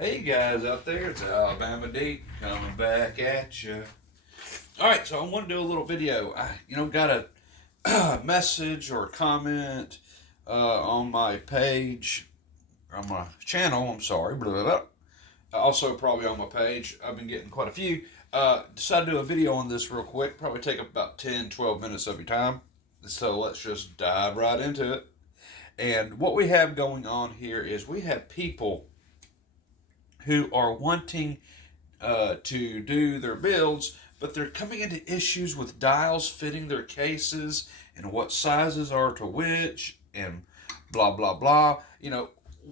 Hey guys out there, it's Alabama Deep coming back at you. All right, so I want to do a little video. I got a message or a comment on my page, on my channel. I'm sorry, blah, blah, blah. Also probably on my page. I've been getting quite a few. Decided to do a video on this real quick. Probably take up about 10, 12 minutes of your time. So let's just dive right into it. And what we have going on here is we have people who are wanting to do their builds, but they're coming into issues with dials fitting their cases and what sizes are to which and blah blah blah.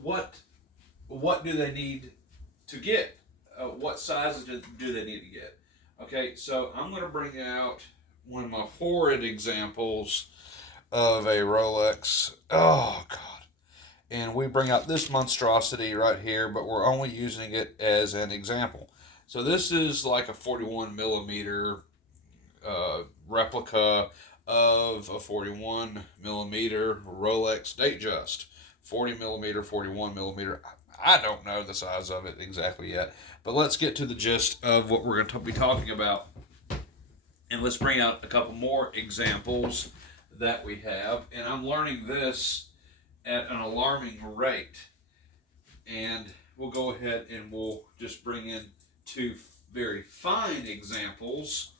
What do they need to get? What sizes do they need to get? Okay, so I'm going to bring out one of my horrid examples of a Rolex. Oh God. And we bring out this monstrosity right here, but we're only using it as an example. So this is like a 41 millimeter replica of a 41 millimeter Rolex Datejust. 40 millimeter, 41 millimeter. I don't know the size of it exactly yet, but let's get to the gist of what we're going to be talking about. And let's bring out a couple more examples that we have. And I'm learning this at an alarming rate. And we'll go ahead and we'll just bring in two very fine examples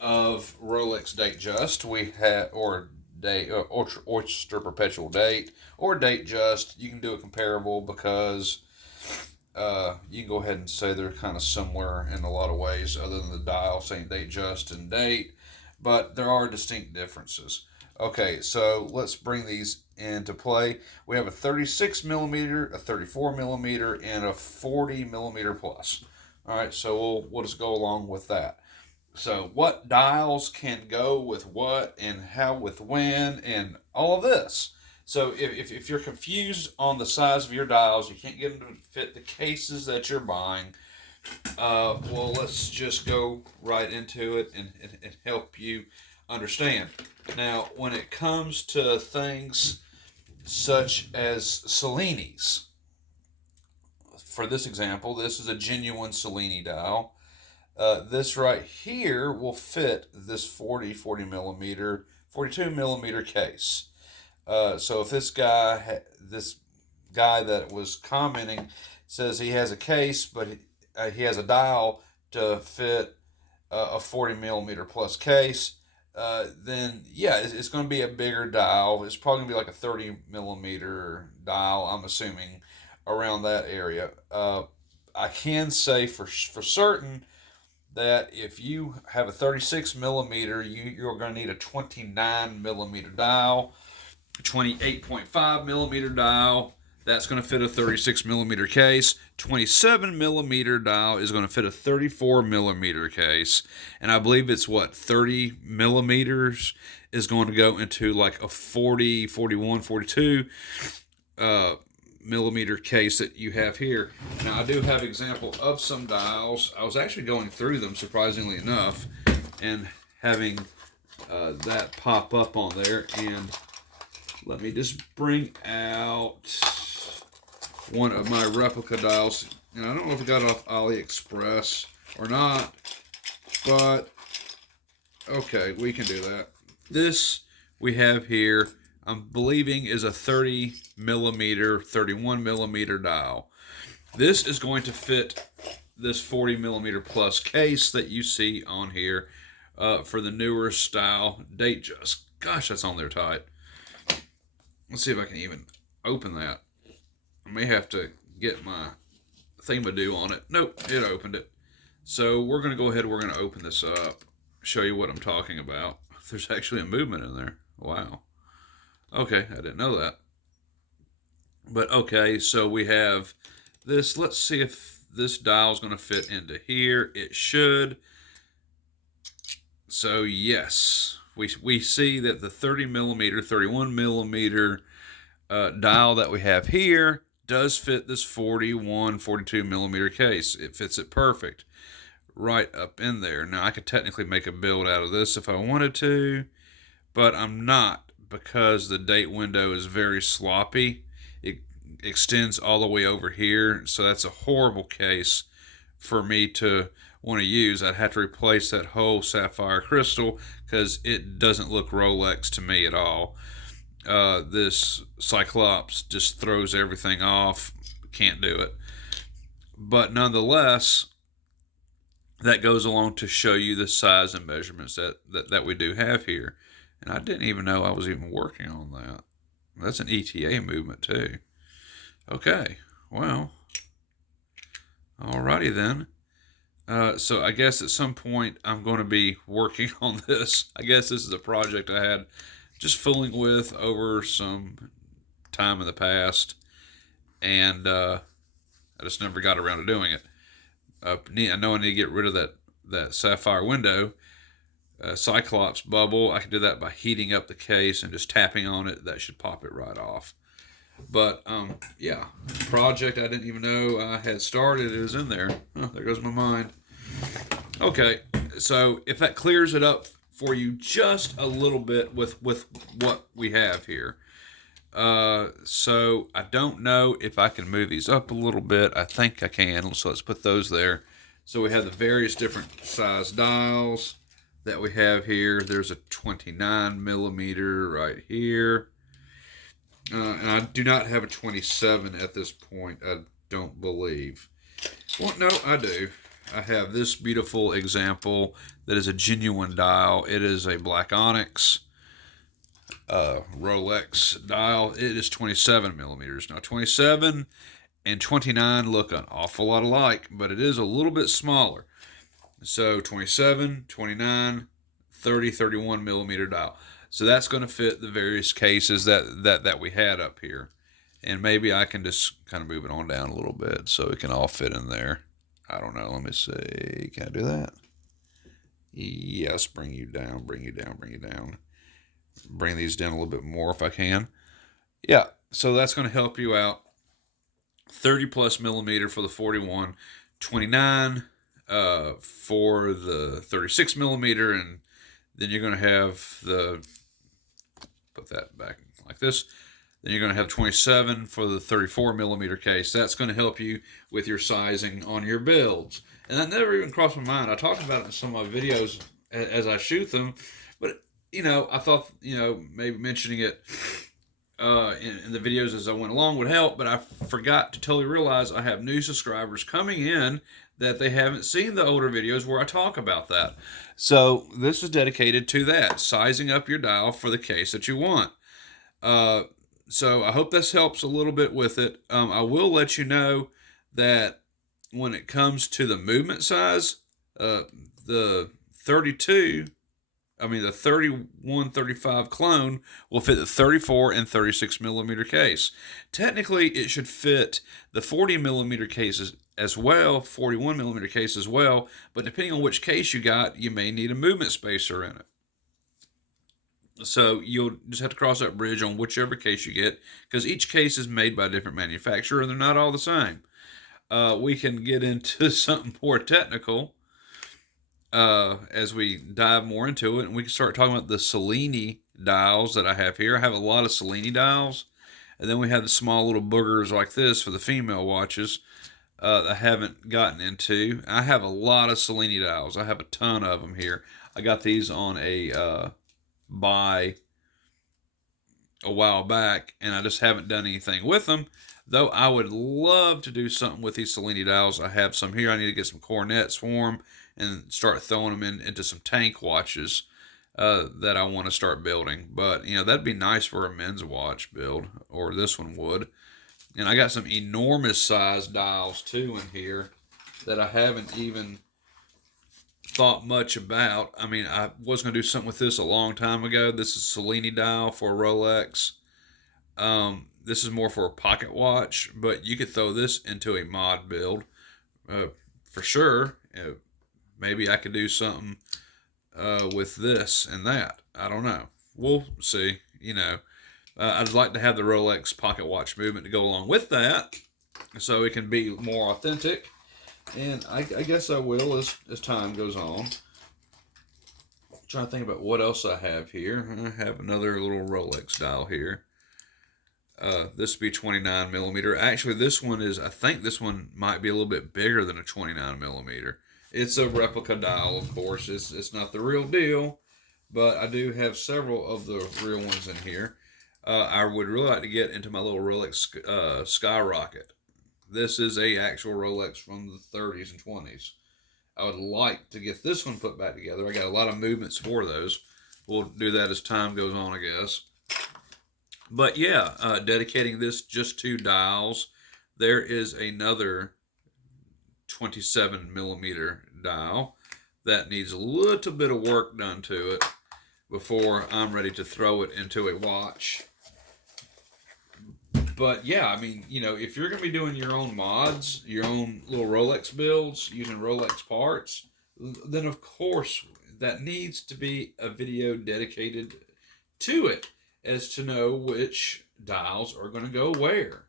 of Rolex Datejust. We have, or date, Oyster Perpetual Date, or Datejust. You can do it comparable because you can go ahead and say they're kind of similar in a lot of ways, other than the dial saying Datejust and date, but there are distinct differences. Okay, so let's bring these into play. We have a 36 millimeter, a 34 millimeter, and a 40 millimeter plus. All right, so we'll just go along with that. So what dials can go with what and how with when and all of this. So if you're confused on the size of your dials, you can't get them to fit the cases that you're buying, well, let's just go right into it and help you understand. Now, when it comes to things such as Cellinis, for this example, this is a genuine Cellini dial. This right here will fit this 40 millimeter, 42 millimeter case. So if this guy that was commenting says he has a case, but he has a dial to fit a 40 millimeter plus case, then yeah, it's going to be a bigger dial. It's probably going to be like a 30 millimeter dial, I'm assuming, around that area. I can say for certain that if you have a 36 millimeter, you're going to need a 29 millimeter dial, 28.5 millimeter dial. That's going to fit a 36 millimeter case. 27 millimeter dial is going to fit a 34 millimeter case. And I believe it's 30 millimeters is going to go into like a 40, 41, 42 millimeter case that you have here. Now, I do have example of some dials. I was actually going through them, surprisingly enough, and having that pop up on there. And let me just bring out one of my replica dials. And I don't know if it got off AliExpress or not, but okay, we can do that. This we have here, I'm believing, is a 30 millimeter, 31 millimeter dial. This is going to fit this 40 millimeter plus case that you see on here for the newer style Datejust. Gosh, that's on there tight. Let's see if I can even open that. I may have to get my thingamadoo on it. Nope, it opened it. So we're going to go ahead and we're going to open this up, show you what I'm talking about. There's actually a movement in there. Wow. Okay, I didn't know that. But okay, so we have this. Let's see if this dial is going to fit into here. It should. So yes, we see that the 30 millimeter, 31 millimeter dial that we have here does fit this 41, 42 millimeter case. It fits it perfect right up in there. Now, I could technically make a build out of this if I wanted to, but I'm not, because the date window is very sloppy. extends all the way over here. So that's a horrible case for me to want to use. I'd have to replace that whole sapphire crystal because it doesn't look Rolex to me at all. This Cyclops just throws everything off. Can't do it. But nonetheless, that goes along to show you the size and measurements that we do have here. And I didn't even know I was even working on that. That's an ETA movement too. Okay, well, alrighty then. So I guess at some point I'm going to be working on this. I guess this is a project I had just fooling with over some time in the past, and I just never got around to doing it. I know I need to get rid of that sapphire window. Cyclops bubble, I can do that by heating up the case and just tapping on it. That should pop it right off. But yeah, project I didn't even know I had started is in there. Oh, there goes my mind. Okay, so if that clears it up for you just a little bit with what we have here. So I don't know if I can move these up a little bit. I think I can. So let's put those there. So we have the various different size dials that we have here. There's a 29 millimeter right here. And I do not have a 27 at this point, I don't believe. Well, no, I do. I have this beautiful example that is a genuine dial. It is a black onyx Rolex dial. It is 27 millimeters. Now, 27 and 29 look an awful lot alike, but it is a little bit smaller. So 27, 29, 30, 31 millimeter dial. So that's going to fit the various cases that we had up here. And maybe I can just kind of move it on down a little bit so it can all fit in there. I don't know. Let me see. Can I do that? Yes, bring you down, bring you down, bring you down. Bring these down a little bit more if I can. Yeah, so that's going to help you out. 30 plus millimeter for the 41, 29 for the 36 millimeter, and then you're going to have put that back like this. Then you're going to have 27 for the 34 millimeter case. That's going to help you with your sizing on your builds. And that never even crossed my mind. I talked about it in some of my videos as I shoot them, but I thought maybe mentioning it in the videos as I went along would help, but I forgot to totally realize I have new subscribers coming in that they haven't seen the older videos where I talk about that. So this is dedicated to that, sizing up your dial for the case that you want. So I hope this helps a little bit with it. I will let you know that when it comes to the movement size, the 3135 clone will fit the 34 and 36 millimeter case. Technically, it should fit the 40 millimeter cases as well, 41 millimeter case as well, but depending on which case you got, you may need a movement spacer in it. So you'll just have to cross that bridge on whichever case you get, because each case is made by a different manufacturer and they're not all the same. We can get into something more technical as we dive more into it, and we can start talking about the Cellini dials that I have here. I have a lot of Cellini dials, and then we have the small little boogers like this for the female watches. I haven't gotten into. I have a lot of Cellini dials. I have a ton of them here. I got these on a buy a while back, and I just haven't done anything with them. Though I would love to do something with these Cellini dials. I have some here. I need to get some cornets for them and start throwing them into some tank watches that I want to start building. But, that'd be nice for a men's watch build, or this one would. And I got some enormous size dials too in here that I haven't even thought much about. I mean, I was going to do something with this a long time ago. This is Cellini dial for Rolex. This is more for a pocket watch, but you could throw this into a mod build for sure. Maybe I could do something with this and that. I don't know. We'll see. I'd like to have the Rolex pocket watch movement to go along with that, so it can be more authentic. And I guess I will as time goes on. I'm trying to think about what else I have here. I have another little Rolex dial here. This would be 29 millimeter. Actually, this one is, I think this one might be a little bit bigger than a 29 millimeter. It's a replica dial, of course. It's not the real deal, but I do have several of the real ones in here. I would really like to get into my little Rolex Skyrocket. This is a actual Rolex from the 30s and 20s. I would like to get this one put back together. I got a lot of movements for those. We'll do that as time goes on, I guess. But yeah, dedicating this just to dials. There is another 27 millimeter dial that needs a little bit of work done to it before I'm ready to throw it into a watch. But yeah, I mean, you know, if you're going to be doing your own mods, your own little Rolex builds using Rolex parts, then of course that needs to be a video dedicated to it as to know which dials are going to go where.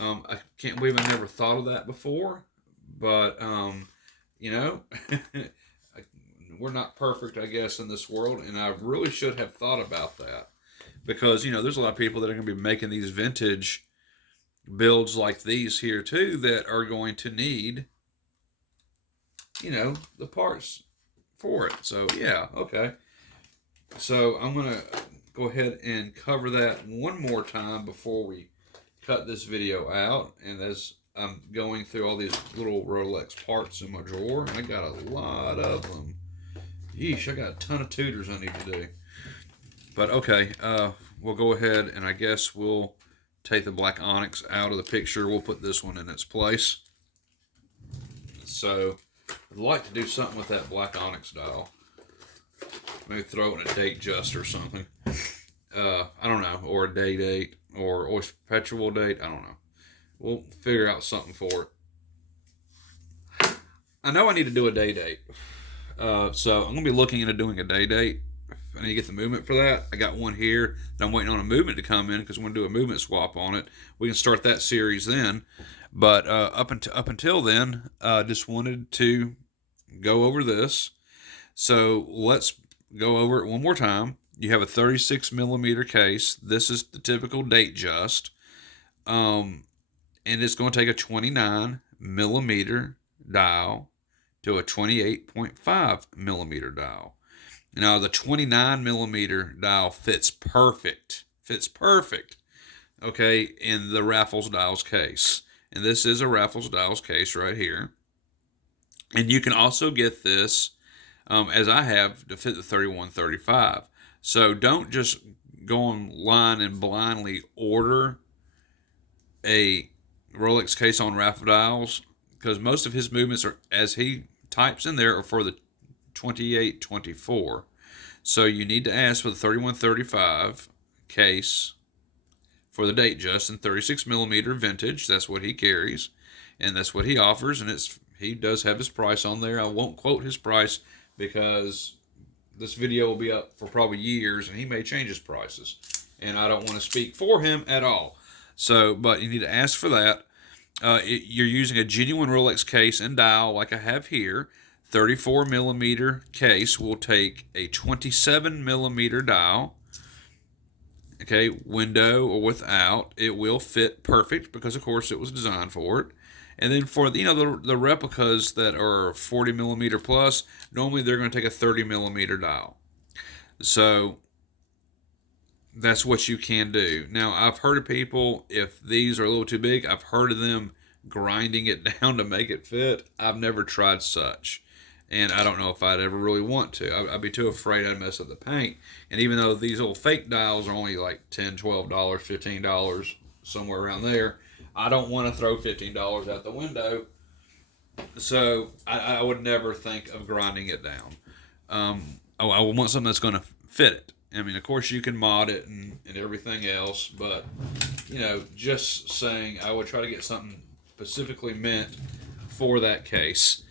I can't believe I never thought of that before, but you know, we're not perfect, I guess, in this world, and I really should have thought about that because you know there's a lot of people that are going to be making these vintage builds like these here too that are going to need, you know, the parts for it. So yeah, okay. So I'm gonna go ahead and cover that one more time before we cut this video out. And as I'm going through all these little Rolex parts in my drawer, I got a lot of them. Yeesh, I got a ton of tutors I need to do. But okay, we'll go ahead and I guess we'll take the black onyx out of the picture. We'll put this one in its place. So I'd like to do something with that black onyx dial. Maybe throw it in a Datejust or something. I don't know, or a day date, or perpetual date. I don't know. We'll figure out something for it. I know I need to do a day date. So I'm going to be looking into doing a day date. I need to get the movement for that. I got one here that I'm waiting on a movement to come in because I'm going to do a movement swap on it. We can start that series then. But up until then, just wanted to go over this. So let's go over it one more time. You have a 36 millimeter case. This is the typical Datejust. And it's going to take a 29 millimeter dial to a 28.5 millimeter dial. Now the 29 millimeter dial fits perfect, okay, in the Raffles Dials case. And this is a Raffles Dials case right here. And you can also get this, as I have, to fit the 3135. So don't just go online and blindly order a Rolex case on Raffles Dials, because most of his movements are, as he types in there, are for the 2824. So you need to ask for the 3135 case for the Datejust in 36 millimeter vintage. That's what he carries, and that's what he offers. And he does have his price on there. I won't quote his price because this video will be up for probably years, and he may change his prices, and I don't want to speak for him at all. So, but you need to ask for that. You're using a genuine Rolex case and dial like I have here. 34 millimeter case will take a 27 millimeter dial. Okay, window or without, it will fit perfect because of course it was designed for it. And then for the replicas that are 40 millimeter plus, normally they're going to take a 30 millimeter dial. So that's what you can do. Now, I've heard of people, if these are a little too big, I've heard of them grinding it down to make it fit. I've never tried such. And I don't know if I'd ever really want to. I'd be too afraid I'd mess up the paint. And even though these little fake dials are only like $10, $12, $15, somewhere around there, I don't want to throw $15 out the window. So I would never think of grinding it down. I want something that's going to fit it. I mean, of course, you can mod it and everything else, but, you know, just saying I would try to get something specifically meant for that case.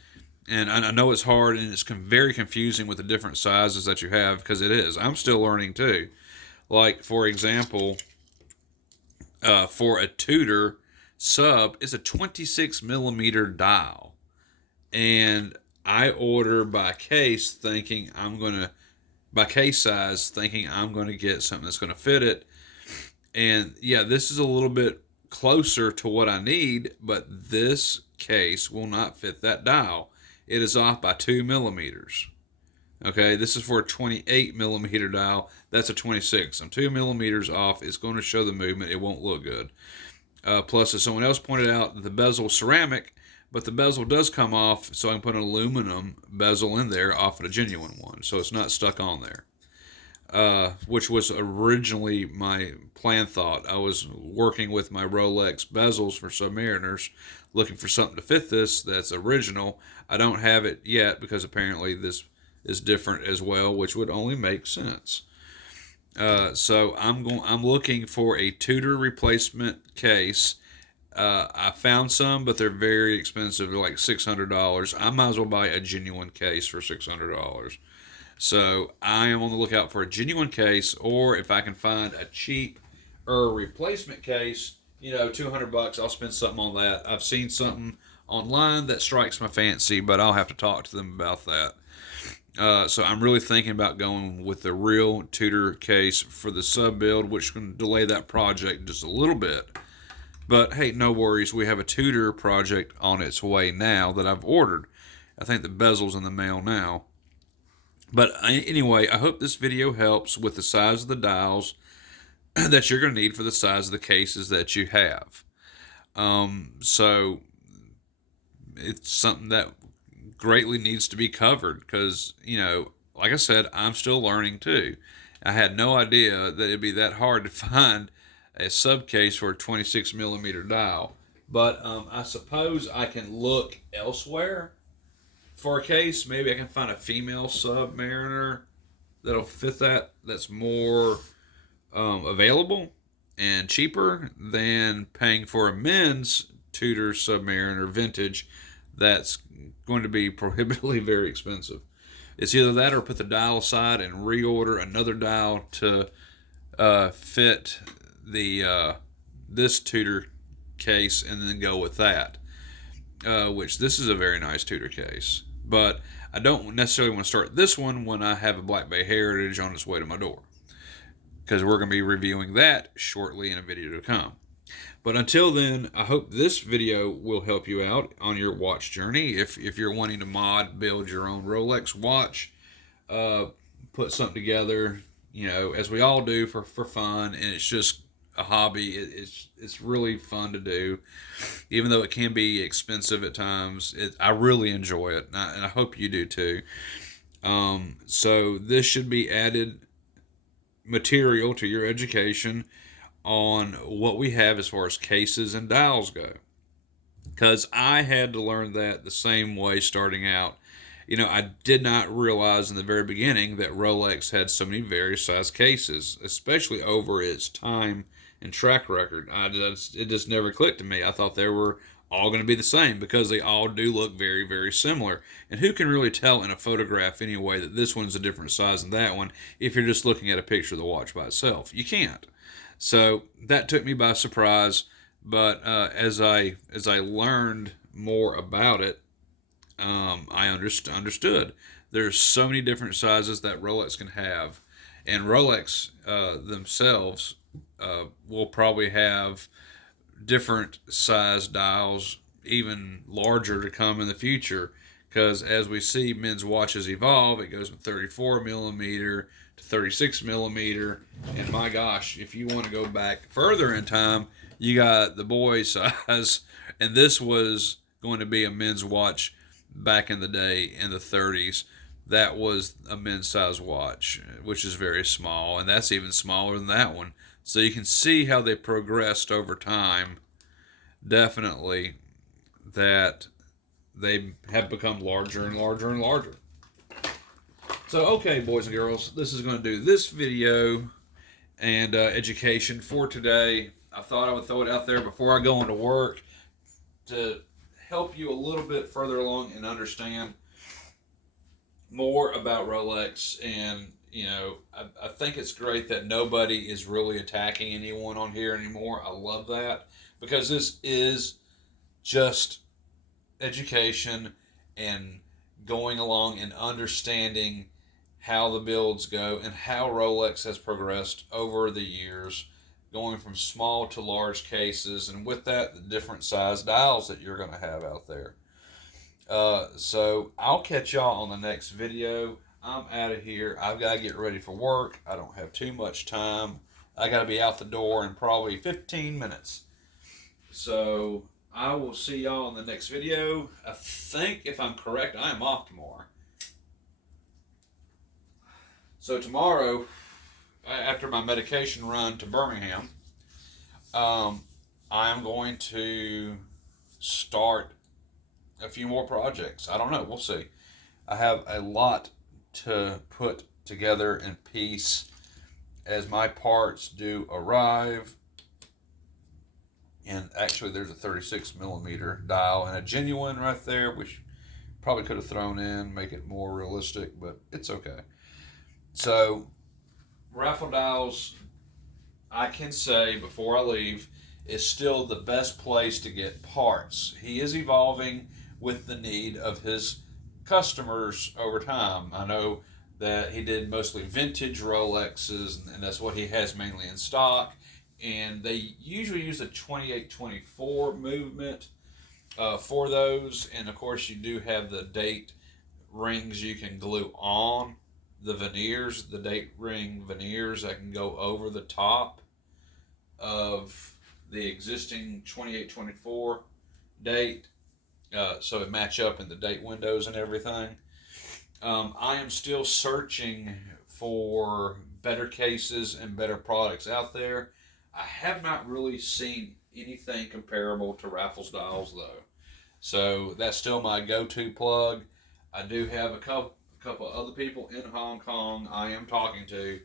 And I know it's hard and it's very confusing with the different sizes that you have, because it is. I'm still learning too. Like, for example, for a Tudor sub, it's a 26 millimeter dial. And I order by case thinking by case size, thinking I'm going to get something that's going to fit it. And yeah, this is a little bit closer to what I need, but this case will not fit that dial. It is off by 2 millimeters. Okay, this is for a 28 millimeter dial. That's a 26. I'm 2 millimeters off. It's going to show the movement. It won't look good. Plus, as someone else pointed out, the bezel is ceramic, but the bezel does come off, so I can put an aluminum bezel in there off of a genuine one, so it's not stuck on there. Which was originally my plan thought. I was working with my Rolex bezels for Submariners, looking for something to fit this that's original. I don't have it yet because apparently this is different as well, which would only make sense. So I'm looking for a Tudor replacement case. I found some, but they're very expensive. They're like $600. I might as well buy a genuine case for $600. So I am on the lookout for a genuine case, or if I can find a cheap replacement case, $200, I'll spend something on that. I've seen something online that strikes my fancy, but I'll have to talk to them about that. So I'm really thinking about going with the real Tudor case for the sub build, which can delay that project just a little bit. But hey, no worries. We have a Tudor project on its way now that I've ordered. I think the bezel's in the mail now. But anyway, I hope this video helps with the size of the dials that you're going to need for the size of the cases that you have. So it's something that greatly needs to be covered because, like I said, I'm still learning too. I had no idea that it'd be that hard to find a sub case for a 26 millimeter dial. But I suppose I can look elsewhere for a case. Maybe I can find a female Submariner that'll fit that, that's more available and cheaper than paying for a men's Tudor Submariner vintage that's going to be prohibitively very expensive. It's either that or put the dial aside and reorder another dial to fit the this Tudor case and then go with that. Which this is a very nice Tudor case. But I don't necessarily want to start this one when I have a Black Bay Heritage on its way to my door, because we're going to be reviewing that shortly in a video to come. But until then, I hope this video will help you out on your watch journey. If you're wanting to build your own Rolex watch, put something together, as we all do for fun, and it's just a hobby. It's really fun to do, even though it can be expensive at times. I really enjoy it, and I hope you do too. So this should be added material to your education on what we have as far as cases and dials go, because I had to learn that the same way starting out. I did not realize in the very beginning that Rolex had so many various size cases, especially over its time and track record. It just never clicked to me. I thought they were all going to be the same because they all do look very, very similar. And who can really tell in a photograph anyway that this one's a different size than that one if you're just looking at a picture of the watch by itself? You can't. So that took me by surprise. But as I learned more about it, I understood. There's so many different sizes that Rolex can have, and Rolex themselves will probably have different size dials, even larger to come in the future, because as we see men's watches evolve, it goes from 34 millimeter to 36 millimeter, and my gosh, if you want to go back further in time, you got the boy size, and this was going to be a men's watch back in the day in the 30s. That was a men's size watch, which is very small, and that's even smaller than that one. So you can see how they progressed over time. Definitely that they have become larger and larger and larger. So, okay, boys and girls, this is going to do this video and education for today. I thought I would throw it out there before I go into work to help you a little bit further along and understand more about Rolex. And I think it's great that nobody is really attacking anyone on here anymore. I love that, because this is just education and going along and understanding how the builds go and how Rolex has progressed over the years, going from small to large cases, and with that, the different size dials that you're going to have out there. So I'll catch y'all on the next video. I'm out of here. I've got to get ready for work. I don't have too much time. I got to be out the door in probably 15 minutes. So I will see y'all in the next video. I think, if I'm correct, I am off tomorrow. So tomorrow, after my medication run to Birmingham, I am going to start a few more projects. I don't know. We'll see. I have a lot to put together in piece as my parts do arrive. And actually, there's a 36 millimeter dial and a genuine right there, which probably could have thrown in, make it more realistic, but it's okay. So, Raffle Dials, I can say before I leave, is still the best place to get parts. He is evolving with the need of his customers over time. I know that he did mostly vintage Rolexes, and that's what he has mainly in stock. And they usually use a 28-24 movement for those. And of course, you do have the date rings you can glue on the veneers, the date ring veneers that can go over the top of the existing 28-24 date, so it match up in the date windows and everything. I am still searching for better cases and better products out there. I have not really seen anything comparable to Raffles Dials though, so that's still my go-to plug. I do have a couple other people in Hong Kong I am talking to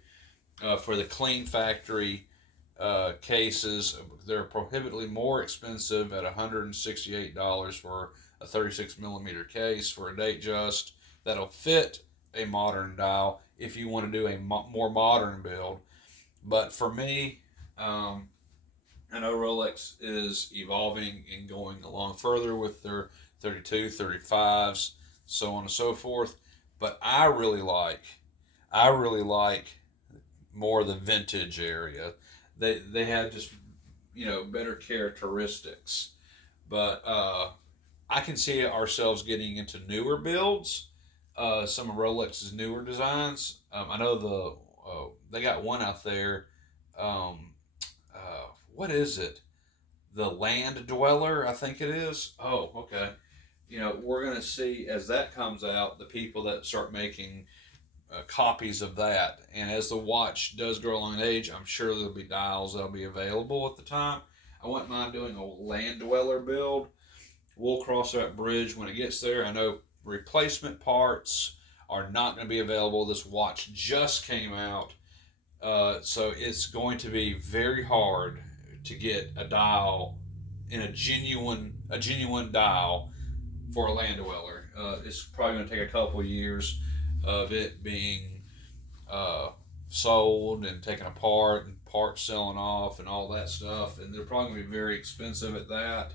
for the Clean Factory cases. They're prohibitively more expensive at $168 for a 36 millimeter case for a Datejust that'll fit a modern dial if you want to do a more modern build. But for me, I know Rolex is evolving and going along further with their 32, 35s, so on and so forth. But I really like more of the vintage area. They have just, better characteristics. But I can see ourselves getting into newer builds, some of Rolex's newer designs. I know they got one out there. What is it? The Land Dweller, I think it is. Oh, okay. We're going to see as that comes out, the people that start making copies of that. And as the watch does grow along in age, I'm sure there'll be dials that'll be available at the time. I wouldn't mind doing a Land Dweller build. We'll cross that bridge when it gets there. I know replacement parts are not going to be available. This watch just came out, so it's going to be very hard to get a dial in a genuine dial for a Land Dweller. It's probably going to take a couple of years of it being sold and taken apart and parts selling off and all that stuff, and they're probably going to be very expensive at that.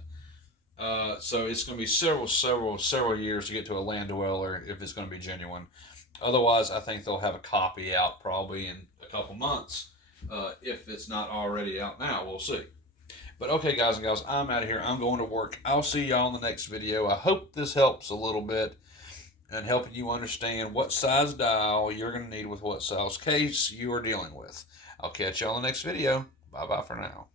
So it's going to be several years to get to a Land Dweller if it's going to be genuine. Otherwise, I think they'll have a copy out probably in a couple months, if it's not already out now. We'll see. But okay, guys and gals, I'm out of here. I'm going to work. I'll see y'all in the next video. I hope this helps a little bit and helping you understand what size dial you're going to need with what size case you are dealing with. I'll catch y'all in the next video. Bye-bye for now.